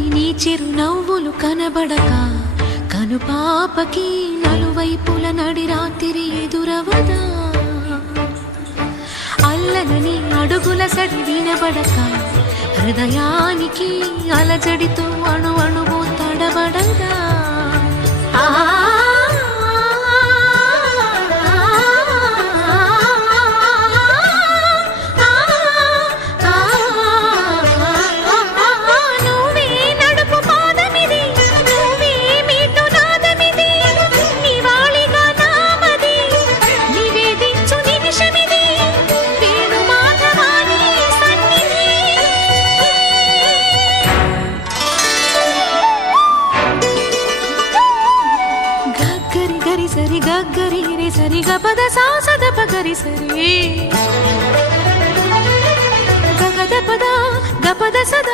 కమ్మని నీ చిరునవ్వులు కనబడక కనుపాపకి నలువైపుల నడి రాత్రి ఎదురవదా అల్లనని అడుగుల సడి వినబడక హృదయానికి అలజడితో అణు అణువు తడబడదా గరి సరి గగ్గరి రే సరి గపద సాసద పగరి సరి గగద పద గపద సద